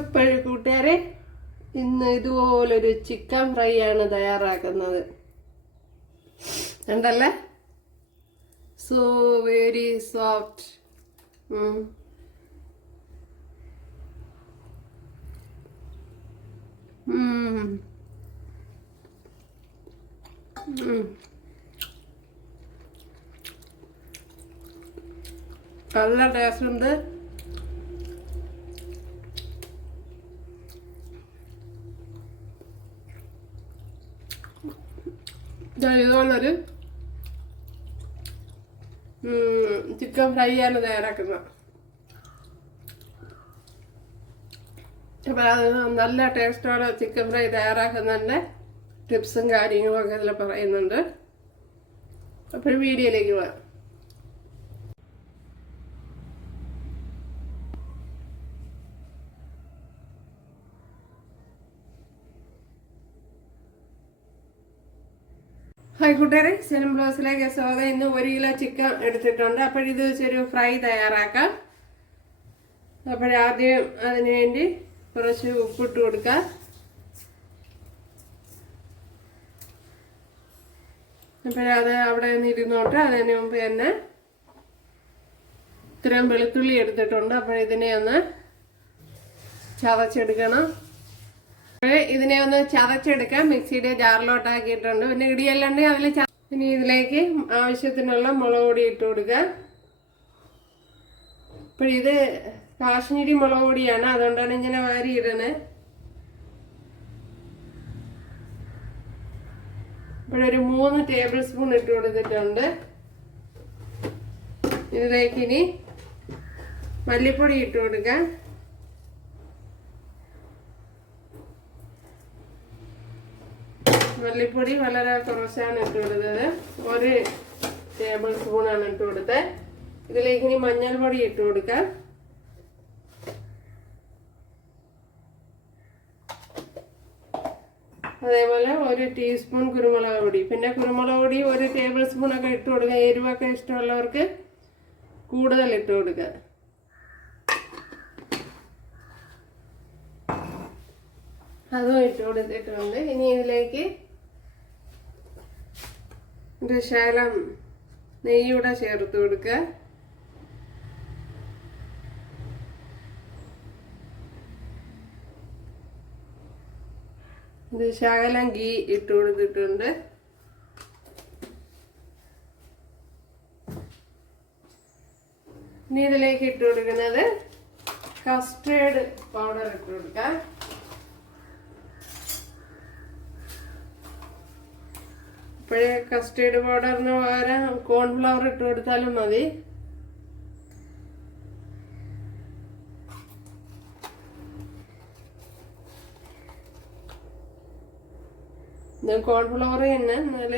എപ്പോഴും കൂട്ടുകാരെ ഇന്ന് ഇതുപോലൊരു ചിക്കൻ ഫ്രൈ ആണ് തയ്യാറാക്കുന്നത് ഉണ്ടല്ലേ സോ വെരി സോഫ്റ്റ് നല്ല ടേസ്റ്റ് ഉണ്ട്. ദാ ഇതുപോലൊരു ചിക്കൻ ഫ്രൈ ആണ് തയ്യാറാക്കുന്നത് അപ്പോൾ അത് നല്ല ടേസ്റ്റോടെ ചിക്കൻ ഫ്രൈ തയ്യാറാക്കുന്നതിന്റെ ടിപ്സും കാര്യങ്ങളും ഒക്കെ ഇതിൽ പറയുന്നുണ്ട് അപ്പോൾ വീഡിയോയിലേക്ക് പോകാം. ഹായ് കൂട്ടുകാരെ സിനിമ ബ്ലൗസിലേക്ക് സ്വാഗതം. ഇന്ന് ഒരു കിലോ ചിക്കൻ എടുത്തിട്ടുണ്ട്. അപ്പോൾ ഇത് വെച്ചൊരു ഫ്രൈ തയ്യാറാക്കാം. അപ്പോഴാദ്യം അതിന് വേണ്ടി കുറച്ച് ഉപ്പിട്ട് കൊടുക്കാം. അപ്പോഴത് അവിടെ നിന്ന് ഇരുന്നോട്ട്. അതിന് മുമ്പ് തന്നെ ഇത്രയും വെളുത്തുള്ളി എടുത്തിട്ടുണ്ട്. അപ്പോൾ ഇതിനെ ഒന്ന് ചതച്ചെടുക്കണം. ഇതിനെ ഒന്ന് ചതച്ചെടുക്കാം. മിക്സിയുടെ ജാറിലോട്ടാക്കിയിട്ടുണ്ട്. പിന്നെ ഇടിയല്ലാണ്ട് അതിൽ ഇനി ഇതിലേക്ക് ആവശ്യത്തിനുള്ള മുളക് പൊടി ഇട്ട് കൊടുക്കുക. ഇപ്പോഴിത് കാശ്മീരി മുളക് പൊടിയാണ്. അതുകൊണ്ടാണ് ഇങ്ങനെ വാരി ഇടണേ ഇപ്പോഴൊരു മൂന്ന് ടേബിൾ സ്പൂൺ ഇട്ട് കൊടുത്തിട്ടുണ്ട്. ഇതിലേക്ക് ഇനി മല്ലിപ്പൊടി ഇട്ട് കൊടുക്കാം. മല്ലിപ്പൊടി വളരെ കുറച്ചാണ് ഇട്ട് കൊടുത്തത്. ഒരു ടേബിൾ സ്പൂണാണ് ഇട്ട് കൊടുത്തത് ഇതിലേക്ക് ഇനി മഞ്ഞൾപ്പൊടി ഇട്ട് കൊടുക്കാം. അതേപോലെ ഒരു ടീസ്പൂൺ കുരുമുളക് പൊടി. പിന്നെ കുരുമുളക് പൊടി ഒരു ടേബിൾ സ്പൂൺ ഒക്കെ ഇട്ട് കൊടുക്കുക എരിവൊക്കെ ഇഷ്ടമുള്ളവർക്ക് കൂടുതൽ ഇട്ട് കൊടുക്കുക അതും ഇട്ട് കൊടുത്തിട്ടുണ്ട്. ഇനി ഇതിലേക്ക് ഒരു ശകലം നെയ്യൂടെ ചേർത്ത് കൊടുക്കുക ഇത് ശകലം ഗീ ഇട്ട് കൊടുത്തിട്ടുണ്ട്. ഇനി ഇതിലേക്ക് ഇട്ട് കൊടുക്കുന്നത് കസ്റ്റേർഡ് പൗഡർ ഇട്ട് കൊടുക്കാം. ഇപ്പോഴേ കസ്റ്റേർഡ് പൗഡറിന് പകരം കോൺഫ്ലവർ ഇട്ട് കൊടുത്താലും മതി കോൺഫ്ലവർ തന്നെ എന്നാൽ.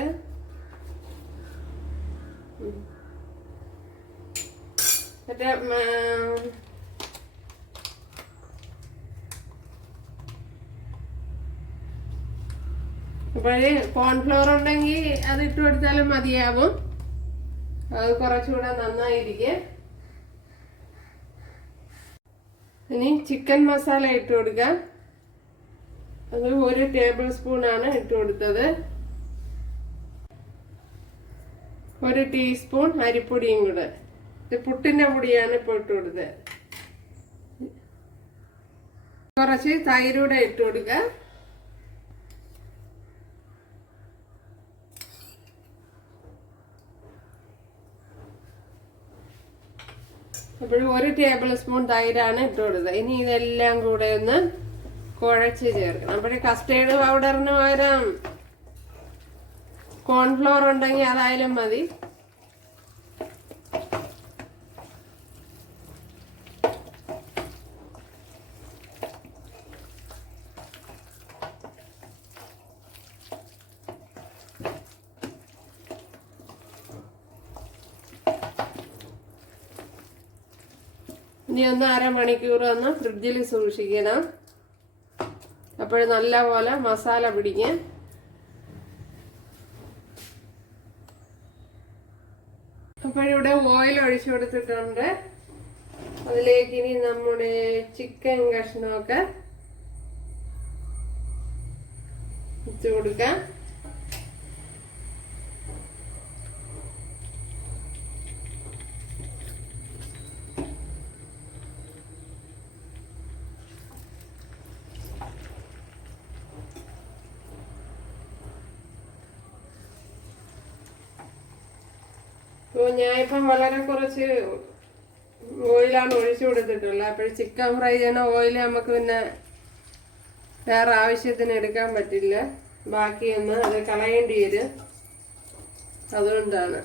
മറ്റേ അപ്പോഴേ കോൺഫ്ലവർ ഉണ്ടെങ്കിൽ അത് ഇട്ട് കൊടുത്താലും മതിയാകും അത് കുറച്ചുകൂടെ നന്നായിരിക്കും. ഇനി ചിക്കൻ മസാല ഇട്ട് കൊടുക്കാം. അത് ഒരു ടേബിൾ സ്പൂണാണ് ഇട്ട് കൊടുത്തത്. ഒരു ടീസ്പൂൺ അരിപ്പൊടിയും കൂടെ. ഇത് പുട്ടിന്റെ പൊടിയാണ് ഇപ്പോൾ ഇട്ട് കൊടുത്തത്. കുറച്ച് തൈരൂടെ ഇട്ട് കൊടുക്കുക അപ്പോഴും ഒരു ടേബിൾ സ്പൂൺ തൈരാണ് ഇട്ട് കൊടുത്തത്. ഇനി ഇതെല്ലാം കൂടെ ഒന്ന് കുഴച്ച് ചേർക്കണം. അപ്പോഴേ കസ്റ്റേർഡ് പൗഡറിന് പകരം കോൺഫ്ലോർ ഉണ്ടെങ്കിൽ അതായാലും മതി. ഇനി ഒന്ന് അരമണിക്കൂർ ഒന്ന് ഫ്രിഡ്ജിൽ സൂക്ഷിക്കണം. അപ്പോൾ നല്ല പോലെ മസാല പിടിക്കും. അപ്പോഴിവിടെ ഓയിൽ ഒഴിച്ചു കൊടുത്തിട്ടുണ്ട്. അതിലേക്ക് ഇനി നമ്മുടെ ചിക്കൻ കഷ്ണമൊക്കെ ഇട്ട് കൊടുക്കാം. അപ്പോൾ ഞാനിപ്പം വളരെ കുറച്ച് ഓയിലാണ് ഒഴിച്ചു കൊടുത്തിട്ടുള്ളത്. അപ്പോൾ ചിക്കൻ ഫ്രൈ ചെയ്യുന്ന ഓയിൽ നമുക്ക് പിന്നെ വേറെ ആവശ്യത്തിന് എടുക്കാൻ പറ്റില്ല. ബാക്കിയൊന്ന് അത് കളയേണ്ടി വരും. അതുകൊണ്ടാണ്.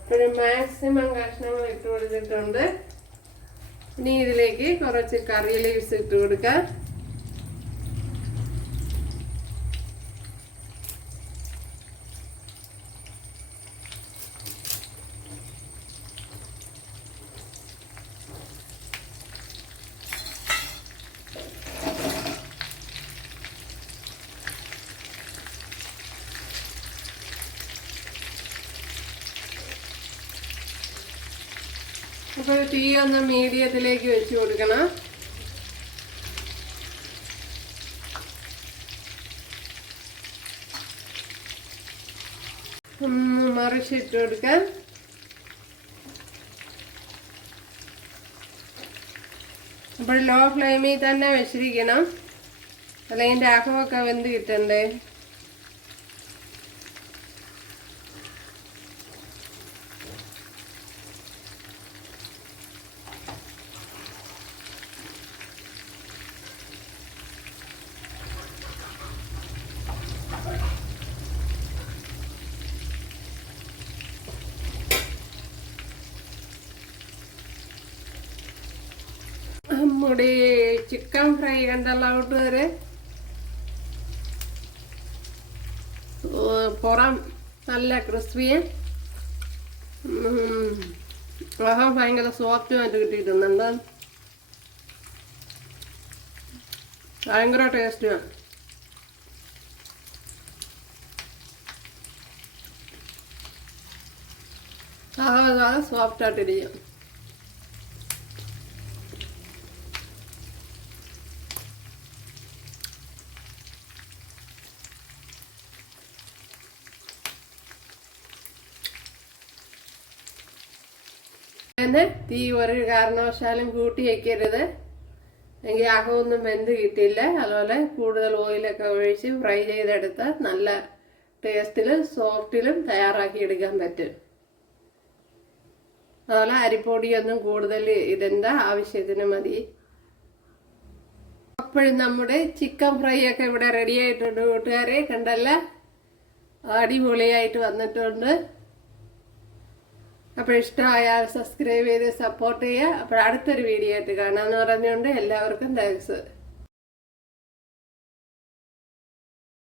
ഇപ്പോഴും മാക്സിമം കഷ്ണങ്ങൾ ഇട്ട് കൊടുത്തിട്ടുണ്ട്. ഇനി ഇതിലേക്ക് കുറച്ച് കറി ലീവ്സ് ഇട്ട് കൊടുക്കാം. അപ്പോൾ തീ ഒന്ന് മീഡിയത്തിലേക്ക് വെച്ച് കൊടുക്കണം. ഒന്ന് മറിച്ചിട്ട് കൊടുക്കാൻ അപ്പോൾ ലോ ഫ്ലെയിമിൽ തന്നെ വെച്ചിരിക്കണം. അല്ലെങ്കിൽ അകമൊക്കെ വെന്ത് കിട്ടണ്ടേ? നമ്മുടെ ചിക്കൻ ഫ്രൈ കണ്ടല്ലോ വരെ. പുറം നല്ല ക്രിസ്പിയും അഹം ഭയങ്കര സോഫ്റ്റുമായിട്ട് കിട്ടിയിട്ടുണ്ട്. ഭയങ്കര ടേസ്റ്റുമാണ് സോഫ്റ്റ് സോഫ്റ്റായിട്ടിരിക്കും തന്നെ തീ ഒരു കാരണവശാലും കൂട്ടി വയ്ക്കരുത് എങ്കിൽ അകമൊന്നും വെന്ത് കിട്ടില്ല അതുപോലെ കൂടുതൽ ഓയിലൊക്കെ ഒഴിച്ച് ഫ്രൈ ചെയ്തെടുത്ത് നല്ല ടേസ്റ്റിലും സോഫ്റ്റിലും തയ്യാറാക്കി എടുക്കാൻ പറ്റും. അതുപോലെ അരിപ്പൊടിയൊന്നും കൂടുതൽ ഇടേണ്ട. ആവശ്യത്തിന് മതി. അപ്പോഴും നമ്മുടെ ചിക്കൻ ഫ്രൈ ഒക്കെ ഇവിടെ റെഡി ആയിട്ടുണ്ട് കൂട്ടുകാരെ. കണ്ടല്ല? അടിപൊളിയായിട്ട് വന്നിട്ടുണ്ട്. അപ്പോൾ ഇഷ്ടമായാൽ സബ്സ്ക്രൈബ് ചെയ്ത് സപ്പോർട്ട് ചെയ്യുക. അപ്പോൾ അടുത്തൊരു വീഡിയോ ആയിട്ട് കാണാമെന്ന് പറഞ്ഞുകൊണ്ട് എല്ലാവർക്കും താങ്ക്സ്